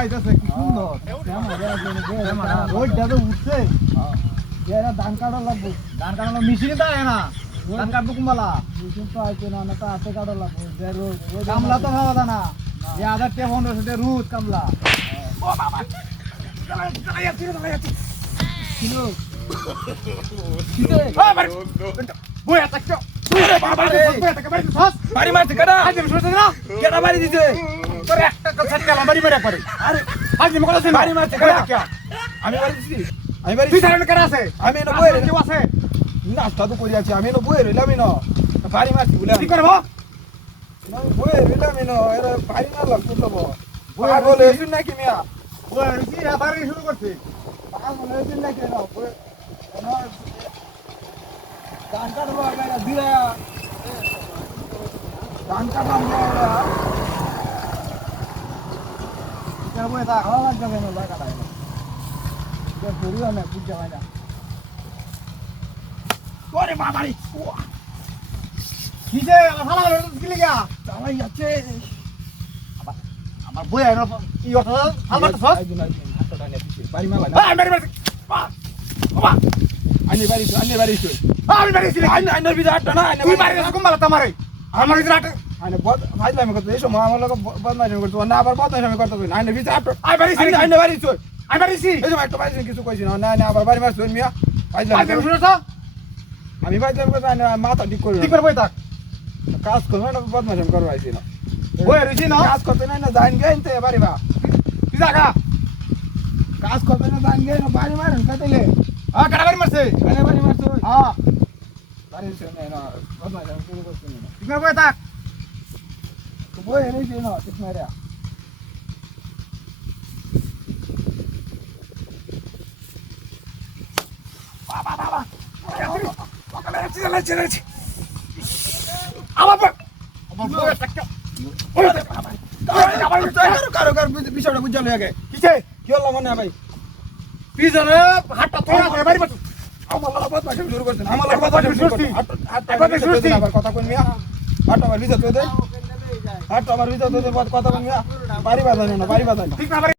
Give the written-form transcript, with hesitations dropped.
আইতাছে কি সুন্দর রোডটা তো উঠছে এরা ধান কাটা লাগবে ধান কাটানো মেশিন তো আয় না ধান কাটবো কুম্বালা মেশিন তো আইছে না তো হাতে কাটা লাগবে কামলা তো ভাবা না 1500 রুদ কামলা ও বাবা কিলো কিলো বই আটাক আরে বাবা রে বই আটাক বাড়ি দিছস বাড়ি মারতে কেডা আজ আমি শুনতে না কেডা বাড়ি দিছে তোর একটা কথা কালা বাড়ি মেরে করে আরে আজ আমি কথা শুন বাড়ি মারতে কেডা আমি বাড়ি দিছি আমি বাড়ি তুই সামনে কেডা আছে আমি এনে বই কেউ আছে নাস্তা তো করি আছি আমি এনে বই রইলাম না বাড়ি মারছি বলে কি করব না বই রইলাম না এরা বাড়ি না লাগতো তো বই বলে শুন না কি মিয়া বই কি বাড়ি শুরু করতে পাগল হইছিস না কেন বই ধান কাটবো আমরা দিরা ধান কাটলাম আমরা যাবো এটা ভালো লাগবে কেন লাগা লাগে এটা পড়িও না বুঝা হয় না ওরে বাবারে কি যে ভালো ভালো কি লাগা চালাই যাচ্ছে আমার বই আর কি কথা হালবা তো সস হাতটা নিয়ে পিছে বাড়ি মালা না আমি বাড়ি বাবা আনি বাড়ি আমি বাড়ি ছিল আইনার ভিতরে আটটা না তুই বাড়ি এসে কুম্বালা তোমারে আমার ভিতরে আটটা আইনা বদ ফাইলামি করতে এই সময় আমার লোক বদমাইশি করতে না আবার বদমাইশি করতে কই আইনার ভিতরে আটটা আই বাড়ি ছিল আইনা বাড়ি ছিল আমি বাড়ি ছিল এই সময় একটা বাড়ি কিছু কইছি না না আবার বাড়ি মারছ মিয়া ফাইলামি শুনছ আমি ফাইলামি করতে আইনা মাথা ঠিক করে বই থাক কাজ করবে না বদমাইশি করব আইছি না ওই রইছি না কাজ করতে না জান গেইতে বাড়ি বা তুই জাগা কাজ করতে না জান গেই না বাড়ি মারেন কইতেলে কাটা বাড়ি মারছে কাটা বাড়ি মারছে হ্যাঁ বাড়ি শুনে না বদমাইশি শুরু করতে না ঠিক না বই থাক তো বই রইছি না ঠিক না রে বাবা বাবা বাবা চলে আমার বিষয়টা বুঝা লয়ে গে কিছে কি হলো মনে ভাই পিছনে হাতটা তোড়া করে বাড়ি বাটু আমার লাগা বদমাশি শুরু করছেন আমার লাগা বদমাশি শুরু করছেন হাতটা কথা কোন মিয়া হাতটা আমার ভিতর তো দে হাতটা আমার ভিতর তো দে কথা কোন মিয়া বাড়ি বাজানো না বাড়ি বাজানো ঠিক না